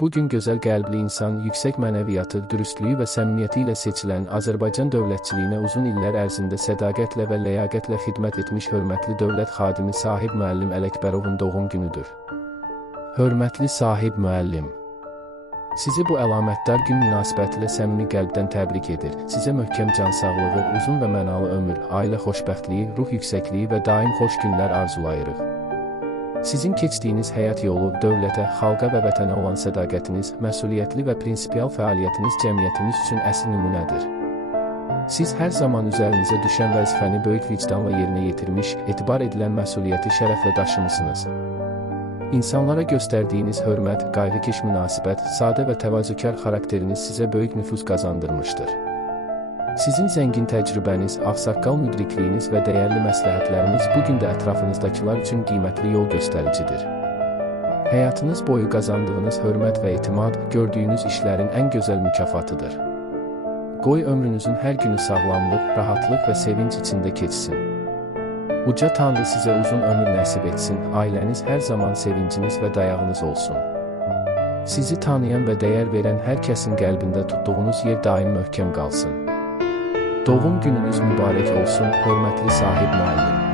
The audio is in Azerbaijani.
Bugün gözəl qəlbli insan, yüksək mənəviyyatı, dürüstlüyü və səmimiyyəti ilə seçilən Azərbaycan dövlətçiliyinə uzun illər ərzində sədaqətlə və ləyaqətlə xidmət etmiş hörmətli dövlət xadimi Sahib müəllim Ələkbərovun doğum günüdür. Hörmətli Sahib müəllim, sizi bu əlamətdar gün münasibətilə səmimi qəlbdən təbrik edir. Sizə möhkəm can sağlığı, uzun və mənalı ömür, ailə xoşbəxtliyi, ruh yüksəkliyi və daim xoş günlər arzulayırıq. Sizin keçdiyiniz həyat yolu, dövlətə, xalqa və vətənə olan sədaqətiniz, məsuliyyətli və prinsipial fəaliyyətiniz cəmiyyətimiz üçün əsl nümunədir. Siz hər zaman üzərinizə düşən vəzifəni böyük vicdanla yerinə yetirmiş, etibar edilən məsuliyyəti şərəflə daşımısınız. İnsanlara göstərdiyiniz hörmət, qayğıkeş münasibət, sadə və təvazökar xarakteriniz sizə böyük nüfuz qazandırmışdır. Sizin zəngin təcrübəniz, ağsaqqal müdrikliyiniz və dəyərli məsləhətləriniz bugün də ətrafınızdakilar üçün qiymətli yol göstəricidir. Həyatınız boyu qazandığınız hörmət və etimad, gördüyünüz işlərin ən gözəl mükafatıdır. Qoy ömrünüzün hər günü sağlamlıq, rahatlıq və sevinç içində keçsin. Uca Tanrı sizə uzun ömür nəsib etsin, ailəniz hər zaman sevinciniz və dayağınız olsun. Sizi tanıyan və dəyər verən hər kəsin qəlbində tutduğunuz yer daim möhkəm qalsın. Doğum gününüz mübarək olsun, hörmətli Sahib müəllim.